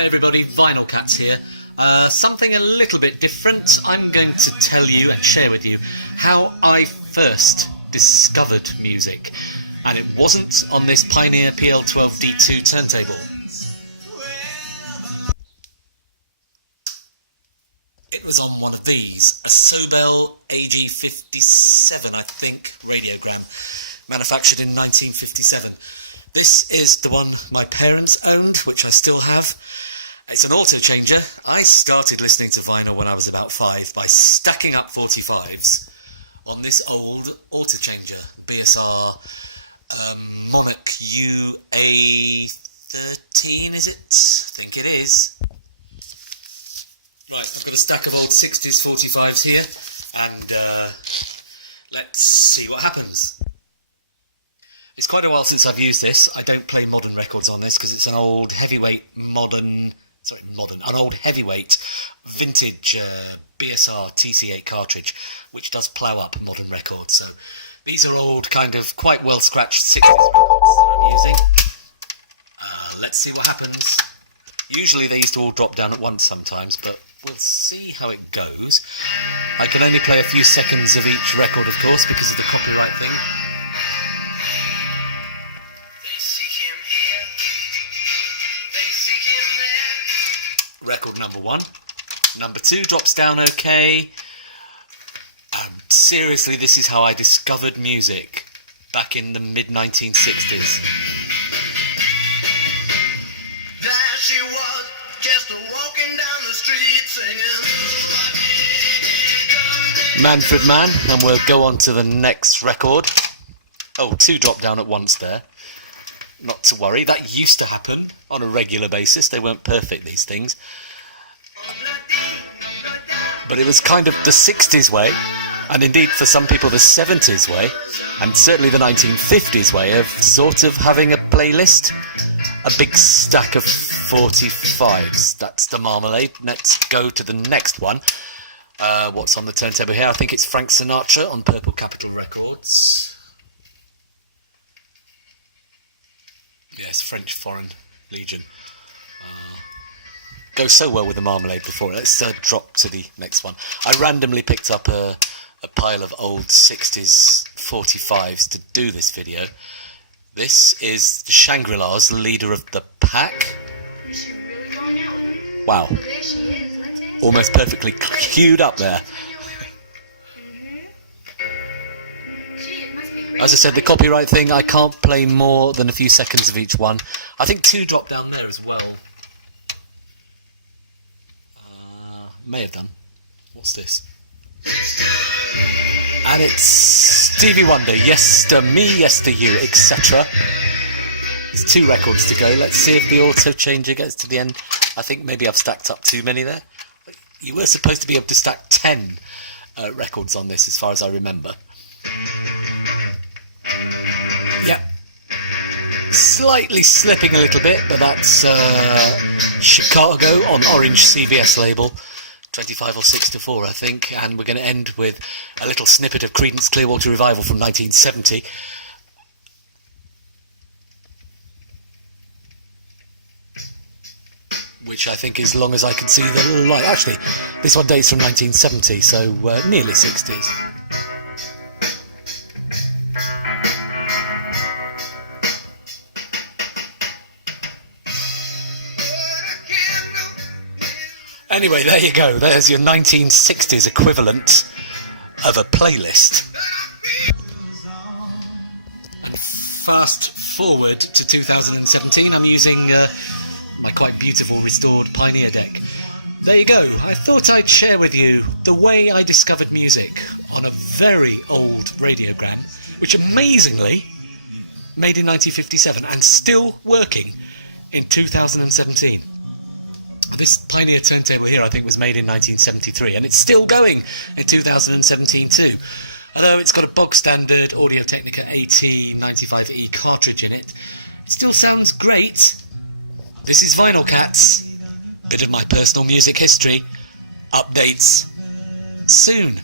Hi everybody, Vinyl Cats here. Something a little bit different. I'm going to tell you and share with you how I first discovered music. And it wasn't on this Pioneer PL12D2 turntable. It was on one of these, a Sobel AG57, I think, radiogram, manufactured in 1957. This is the one my parents owned, which I still have. It's an auto changer. I started listening to vinyl when I was about 5 by stacking up 45s on this old auto changer, BSR Monarch UA13, is it? I think it is. Right, I've got a stack of old 60s 45s here, and let's see what happens. It's quite a while since I've used this. I don't play modern records on this because it's an old heavyweight an old heavyweight vintage BSR TC8 cartridge, which does plough up modern records. So these are old, kind of quite well scratched 60s records that I'm using. Let's see what happens. Usually they used to all drop down at once sometimes, but we'll see how it goes. I can only play a few seconds of each record, of course, because of the copyright thing. Record number 1. Number 2 drops down okay. Seriously, this is how I discovered music back in the mid-1960s. There she was, just walking down the street singing Manfred Mann, and we'll go on to the next record. Oh, 2 drop down at once there. Not to worry, that used to happen on a regular basis. They weren't perfect, these things. But it was kind of the 60s way, and indeed for some people the 70s way, and certainly the 1950s way of sort of having a playlist. A big stack of 45s. That's the Marmalade. Let's go to the next one. What's on the turntable here? I think it's Frank Sinatra on Purple Capitol Records. Yes, French Foreign Legion. Goes so well with the Marmalade before. Let's drop to the next one. I randomly picked up a pile of old 60s 45s to do this video. This is the Shangri-La's Leader of the Pack. Wow. Almost perfectly queued up there. As I said, the copyright thing, I can't play more than a few seconds of each one. I think 2 drop down there as well. May have done. What's this? And it's Stevie Wonder, Yes to Me, Yes to You, etc. There's 2 records to go. Let's see if the auto changer gets to the end. I think maybe I've stacked up too many there. You were supposed to be able to stack 10 records on this, as far as I remember. Yep. Slightly slipping a little bit, but that's Chicago on orange CVS label. 25 or 6 to 4, I think, and we're going to end with a little snippet of Creedence Clearwater Revival from 1970. Which I think is long as I can see the light. Actually, this one dates from 1970, so nearly 60s. Anyway, there you go. There's your 1960s equivalent of a playlist. Fast forward to 2017. I'm using my quite beautiful restored Pioneer deck. There you go. I thought I'd share with you the way I discovered music on a very old radiogram, which amazingly made in 1957 and still working in 2017. This Pioneer turntable here, I think, was made in 1973, and it's still going in 2017 too. Although it's got a bog standard Audio-Technica AT95E cartridge in it, it still sounds great. This is Vinyl Cats. Bit of my personal music history. Updates soon.